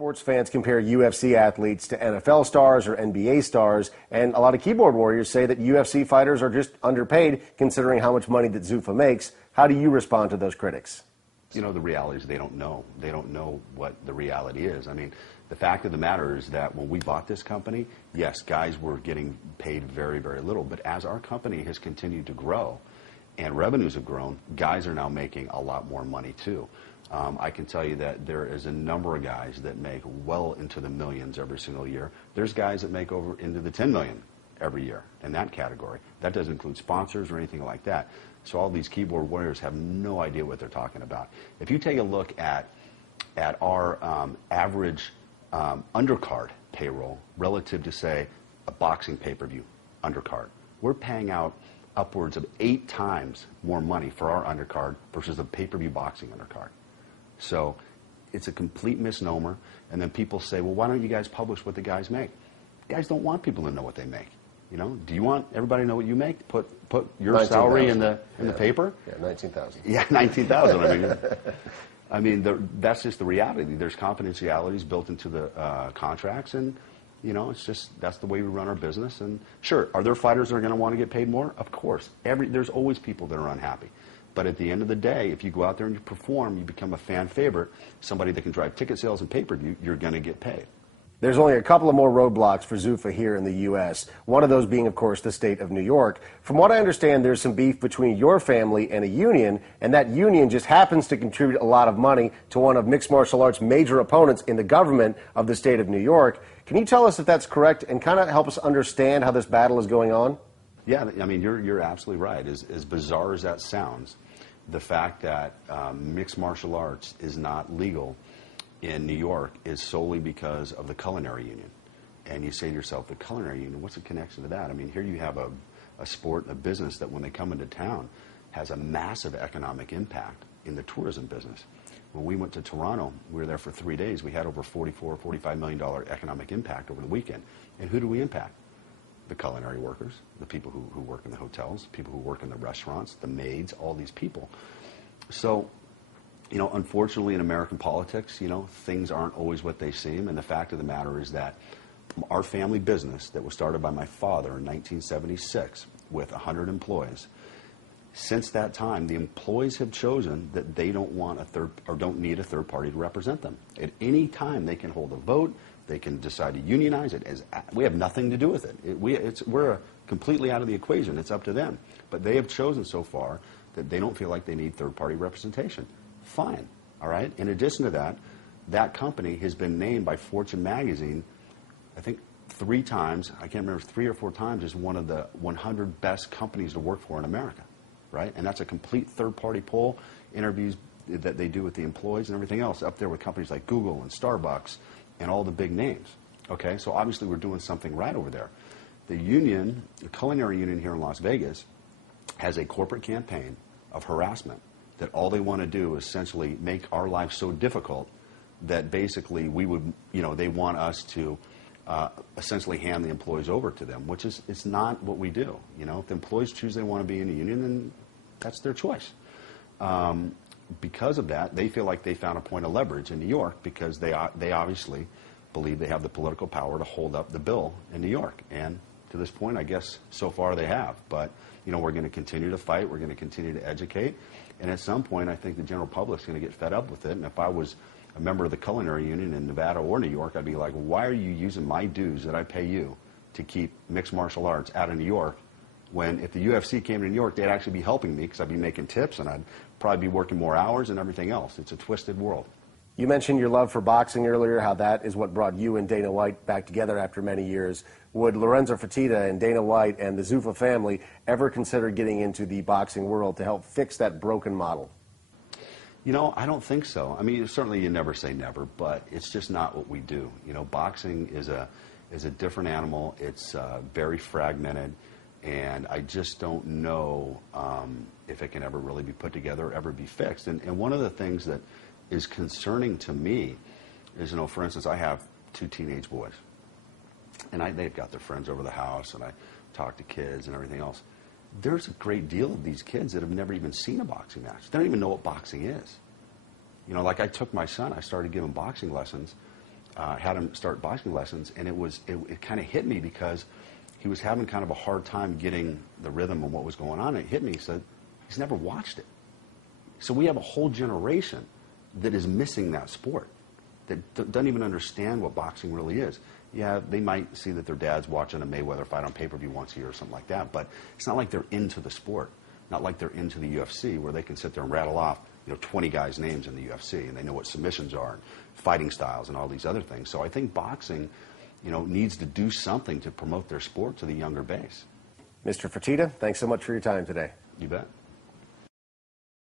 Sports fans compare UFC athletes to NFL stars or NBA stars, and a lot of keyboard warriors say that UFC fighters are just underpaid considering how much money that Zuffa makes. How do you respond to those critics? You know, the reality is they don't know. They don't know what the reality is. I mean, the fact of the matter is that when we bought this company, yes, guys were getting paid very, very little. But as our company has continued to grow and revenues have grown, guys are now making a lot more money too. I can tell you that there is a number of guys that make well into the millions every single year. There's guys that make over into the 10 million every year in that category. That doesn't include sponsors or anything like that. So all these keyboard warriors have no idea what they're talking about. If you take a look at our average undercard payroll relative to, say, a boxing pay-per-view undercard, we're paying out upwards of 8 times more money for our undercard versus a pay-per-view boxing undercard. So it's a complete misnomer. And then people say, well, why don't you guys publish what the guys make? Guys don't want people to know what they make. You know, do you want everybody to know what you make? Put your salary in the paper? Yeah, 19,000. Yeah, 19,000. I mean, that's just the reality. There's confidentialities built into the contracts, and you know, it's just that's the way we run our business. And sure, are there fighters that are going to want to get paid more? Of course. There's always people that are unhappy. But at the end of the day, if you go out there and you perform, you become a fan favorite, somebody that can drive ticket sales and pay-per-view, you're going to get paid. There's only a couple of more roadblocks for Zuffa here in the U.S., one of those being, of course, the state of New York. From what I understand, there's some beef between your family and a union, and that union just happens to contribute a lot of money to one of mixed martial arts' major opponents in the government of the state of New York. Can you tell us if that's correct and kind of help us understand how this battle is going on? Yeah, I mean, you're absolutely right. As bizarre as that sounds, the fact that mixed martial arts is not legal in New York is solely because of the culinary union. And you say to yourself, the culinary union, what's the connection to that? I mean, here you have a sport, a business that when they come into town has a massive economic impact in the tourism business. When we went to Toronto, we were there for 3 days. We had over $45 million economic impact over the weekend. And who do we impact? The culinary workers, the people who work in the hotels, people who work in the restaurants, the maids, all these people. So, you know, unfortunately in American politics, you know, things aren't always what they seem. And the fact of the matter is that our family business that was started by my father in 1976 with 100 employees, since that time, the employees have chosen that they don't want don't need a third party to represent them. At any time, they can hold a vote. They can decide to unionize it. We have nothing to do with it. We're completely out of the equation. It's up to them. But they have chosen so far that they don't feel like they need third-party representation. Fine. All right? In addition to that, that company has been named by Fortune magazine, I think 3 times, I can't remember, 3 or 4 times, as one of the 100 best companies to work for in America. Right? And that's a complete third-party poll, interviews that they do with the employees and everything else, up there with companies like Google and Starbucks and all the big names. Okay? So obviously we're doing something right over there. The union, the culinary union here in Las Vegas, has a corporate campaign of harassment that all they want to do is essentially make our life so difficult that basically we would, you know, they want us to essentially hand the employees over to them, which is, it's not what we do. You know, if the employees choose they want to be in a union, then that's their choice. Because of that, they feel like they found a point of leverage in New York because they obviously believe they have the political power to hold up the bill in New York. And to this point, I guess so far they have. But, you know, we're going to continue to fight. We're going to continue to educate. And at some point, I think the general public's going to get fed up with it. And if I was a member of the culinary union in Nevada or New York, I'd be like, why are you using my dues that I pay you to keep mixed martial arts out of New York, when if the UFC came to New York, they'd actually be helping me because I'd be making tips and I'd probably be working more hours and everything else. It's a twisted world. You mentioned your love for boxing earlier, how that is what brought you and Dana White back together after many years. Would Lorenzo Fertitta and Dana White and the Zuffa family ever consider getting into the boxing world to help fix that broken model? You know, I don't think so. I mean, certainly you never say never, but it's just not what we do. You know, boxing is a different animal. It's very fragmented, and I just don't know if it can ever really be put together or ever be fixed. And one of the things that is concerning to me is, you know, for instance, I have 2 teenage boys, and they've got their friends over the house, and I talk to kids and everything else. There's a great deal of these kids that have never even seen a boxing match. They don't even know what boxing is. You know, like I took my son, I started giving boxing lessons had him start boxing lessons, and it kind of hit me because he was having kind of a hard time getting the rhythm of what was going on. It hit me. He said he's never watched it. So we have a whole generation that is missing that sport, that doesn't even understand what boxing really is. Yeah, they might see that their dad's watching a Mayweather fight on pay-per-view once a year or something like that, but it's not like they're into the sport, not like they're into the UFC, where they can sit there and rattle off 20 guys' names in the UFC, and they know what submissions are, and fighting styles, and all these other things. So I think boxing, needs to do something to promote their sport to the younger base. Mr. Fertitta, thanks so much for your time today. You bet.